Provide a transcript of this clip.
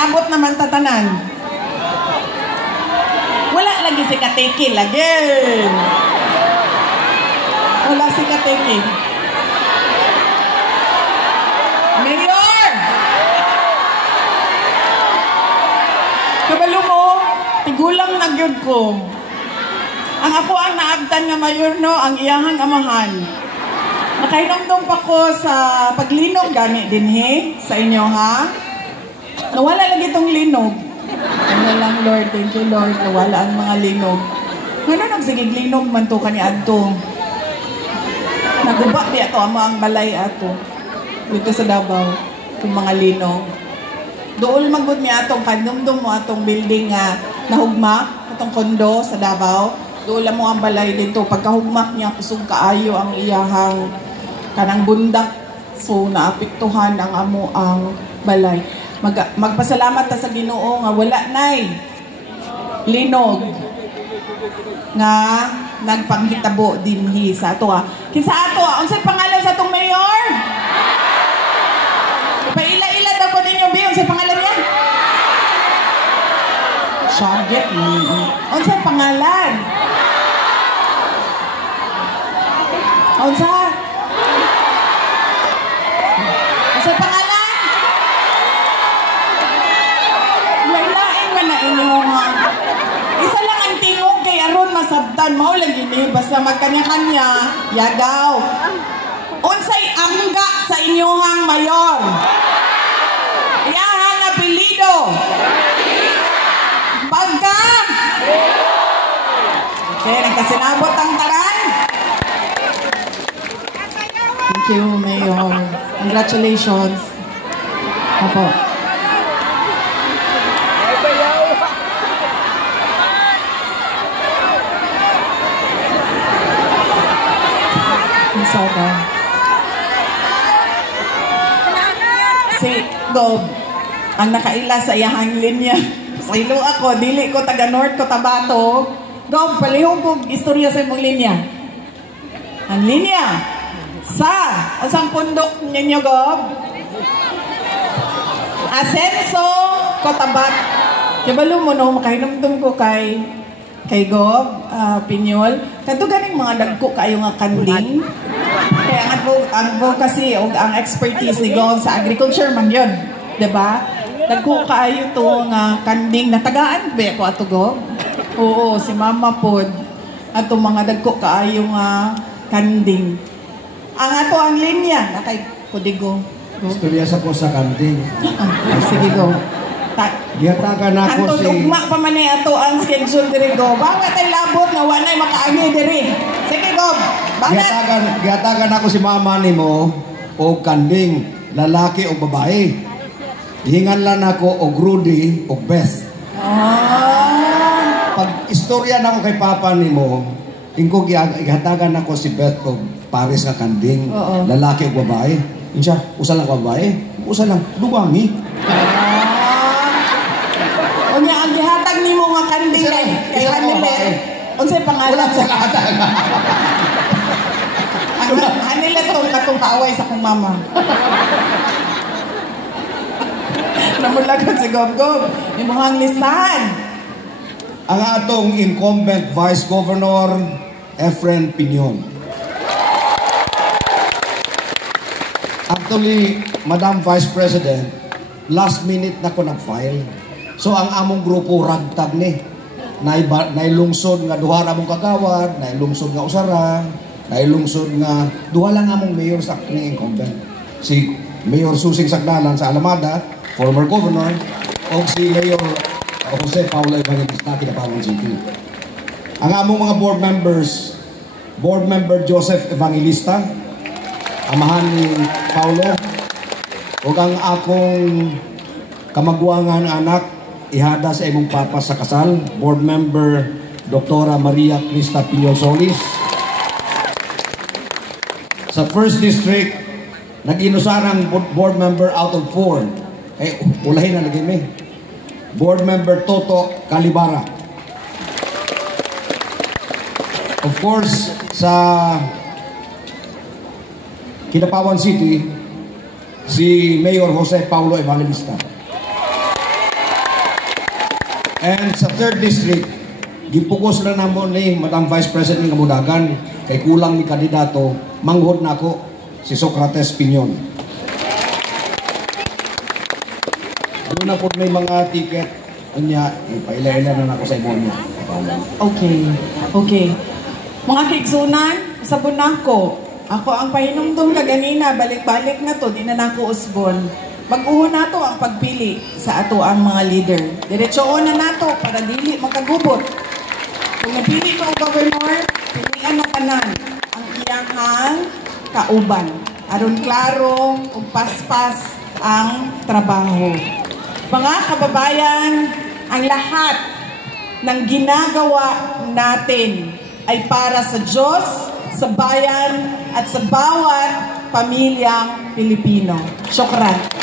Nabot naman tatanan. Wala lagi si Kateki lagi. Wala si Kateki. Mayor! Kabalo mo, tigulang na gyud ko. Ang ako ang naabtan nga mayor no, ang iyahang amahan. Nakainomdom pa ko sa paglinog gani din sa inyo ha. Nawala lagi itong linog. Ano lang Lord, thank you Lord, nawala ang mga linog. Ngayon nagsigig linog man to kani adto. Naguba di ato ang balay ato. Dito sa Davao, itong mga linog. Dool magod mi atong kanumdum mo atong building nga nahugma, itong kondo sa Davao. Dool mo ang balay dito. Pagkahugmak niya, kusog kaayo ang iyahang kanang bundak. So, naapektuhan ang amo ang balay. Magpasalamat ta sa Ginoo nga wala nay linog nga nagpanghitabo dinhi sa ato ha. Kinsa ato ha? Unsay pangalan sa atong mayor? Paila-ila daw ko ninyo ba? Unsay pangalan niya? Shagit. Unsay pangalan? Unsa? Unsay pangalan? Lain-lain man na inyo ha. Isa lang ang tingog kay aron masabtan mao lagi ni basta magkanya-kanya yagaw. Unsay angga sa inyohang mayor? Iyahang apelyido. Pagka. Okay, nagkasinabot ang taran. Thank you, Mayor. Congratulations. Opo. Si Gob, ang nakaila sa iyahang linya. Sa ilo ako, dili ko taga North Cotabato. Gob, palihog ko istorya sa imong linya. Ang linya sa asang pundok ninyo, Gob? Asenso, Cotabato. Kabalo mo no, makahinumdum ko kay Gob, Pinyol. Kadto ganing mga dagko kayo nga kanding. Kaya ang advocacy o ang expertise ni Gob sa agriculture man yun. Diba? Dagko kaayo to nga kanding. Natagaan ba ko ato, Gob? Oo, si Mama pod. Ato mga dagko kaayo nga kanding. Ang ato ang linya. Nakay Kudigo. Istorya sa ko sa kanding. Sige, Gob. Gihatagan ako si... Antong ugma pa man ato ang schedule diri, Gob. Bakit ay labot nga walay makaagi diri? Sige, Gob. Gihatagan ako si mama nimo o kanding, lalaki o babae. Hingan lang ako og Rudy o Beth. Pag istorya na ako kay papa nimo, tingko gihatagan ako si Beth o Paris nga kanding, lalaki o babae. Insya, usa lang babae, usa lang duwangi. Unya ang gihatag nimo nga kanding kay Hanilet. Unsay pangalan? Wala sa kahatag. Ang Hanilet tong katong kaaway sa kong mama. Namulagot si Gob-Gob. Imuhang listahan. Ang atong incumbent Vice Governor Efren Piñon. Actually, Madam Vice President, last minute na ko nag-file. So ang among grupo ragtag ni. Nailungsod nga duha ra mong kagawad, nailungsod nga usara, nailungsod nga duha lang among mayor sa kini incumbent. Si Mayor Susing Sagdalan sa Alamada, former governor, o si Mayor Jose Paulo Evangelista Kidapawan City. Ang among mga board members, Board Member Joseph Evangelista, amahan ni Paulo, o ang akong kamagwangan anak, ihada sa imong papa sa kasal, Board Member Dr. Maria Crista Piñol Solis. Sa 1st District, nag-inusarang board member out of 4. Ulahin na lagi may. Board Member Toto Calibara. Of course, sa Kidapawan City, si Mayor Jose Paulo Evangelista. And sa 3rd District, gipugos na namo ni Madam Vice President ng Kamudagan, kay kulang ni kandidato, manghod na ako si Socrates Piñon. Doon na po may mga ticket, kanya, ipaila-ila na ako sa imo niya. Okay. Mga kaigsunan, sabon nako. Ako ang pahinumdum kaganina, balik-balik na to, di na nako usbon. Mag-uho na to ang pagpili sa ato ang mga leader. Diretsoon na nato para dili makagubot. Kung napili ko ang governor, pilihan na tanan ang iyang kauban. Aron klaro ug paspas ang trabaho. Mga kababayan, ang lahat ng ginagawa natin ay para sa Diyos, sa bayan, at sa bawat pamilyang Pilipino. Syukran.